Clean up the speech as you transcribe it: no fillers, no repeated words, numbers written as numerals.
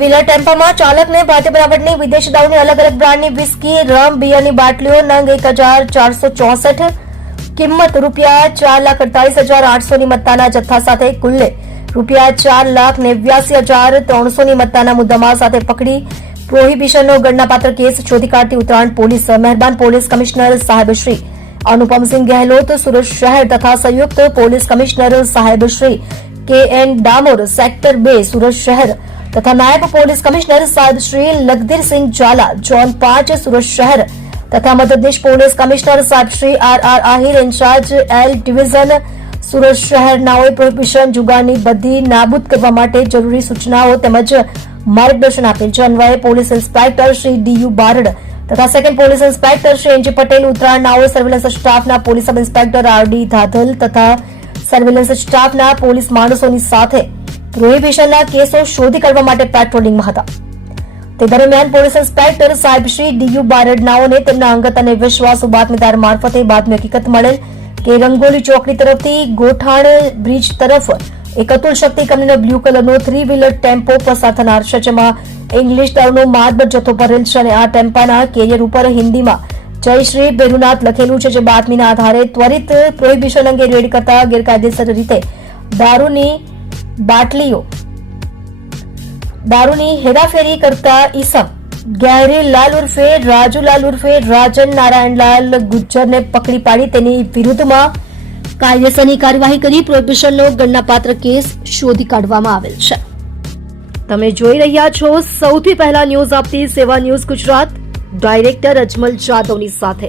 Wheeler ટેમ્પામાં ચાલકને ભારતીય બનાવટની વિદેશી દારૂની અલગ અલગ બ્રાન્ડની વિસ્કી, રમ, બિયરની બાટલીઓ નંગ 1464, કિંમત ₹4,48,800 ની મત્તાના જથ્થા સાથે કુલ્લે ₹4,89,300 ની મત્તાના મુદ્દામાલ સાથે પકડી પ્રોહિબિશનનો ગણનાપાત્ર કેસ શોધી કાઢતી ઉત્તરાયણ પોલીસ મહેરબાન પોલીસ કમિશનર સાહેબ શ્રી અનુપમસિંહ ગહેલોત સુરત શહેર તથા સંયુક્ત પોલીસ કમિશનર સાહેબ શ્રી KN ડામોર સેક્ટર 2 સુરત શહેર તથા નાયબ પોલીસ કમિશનર સાહેબ શ્રી લખધીરસિંહ ઝાલા ઝોન 5 સુરત શહેર તથા મદદનીશ પોલીસ કમિશનર સાહેબ Shri RR Ahir incharge L division Surat શહેરનાઓએ પ્રોહિબિશન જુગારની બધી નાબૂદ કરવા માટે જરૂરી સૂચનાઓ તેમજ માર્ગદર્શન આપેલ છે. અન્વયે police inspector Shri DU Barad તથા second police inspector Shri NG Patel ઉત્તરાયણનાઓએ સર્વેલન્સ સ્ટાફના police sub inspector RD Dhadhal તથા સર્વેલન્સ સ્ટાફના પોલીસ માણસોની સાથે પ્રોહિબિશનના કેસો શોધી કાઢવા માટે પેટ્રોલિંગમાં હતા. તે દરમિયાન પોલીસ ઇન્સ્પેક્ટર સાહેબ શ્રી DU બારડનાઓને તેમના અંગત અને વિશ્વાસુ બાતમીદાર મારફતે બાતમી હકીકત મળેલ કે રંગોલી ચોકડી તરફથી ગોઠાણ બ્રિજ તરફ એક અતુલ શક્તિ કંપનીનો બ્લુ કલરનો 3-વ્હીલર ટેમ્પો પસાર થનાર છે, જેમાં ઇંગ્લિશ દારૂનો માતબર જથ્થો ભરેલ છે અને આ ટેમ્પાના કેરિયર ઉપર હિન્દીમાં જય શ્રી ભેરુનાથ લખેલું છે. જે બાતમીના આધારે ત્વરિત પ્રોહિબિશન અંગે રેડ કરતા ગેરકાયદેસર રીતે દારૂની હેરાફેરી કરતા ઈસમ ગહેરીલાલ ઉર્ફે રાજુલાલ ઉર્ફે રાજન નારાયણલાલ ગુજ્જરને પકડી પાડી તેની વિરુદ્ધમાં કાયદેસરની કાર્યવાહી કરી પ્રોહિબિશનનો ગણનાપાત્ર કેસ શોધી કાઢવામાં આવેલ છે. તમે જોઈ રહ્યા છો સૌથી પહેલા ન્યૂઝ આપતી સેવા ન્યૂઝ ગુજરાત ડાયરેક્ટર અજમલ જાદવની સાથે.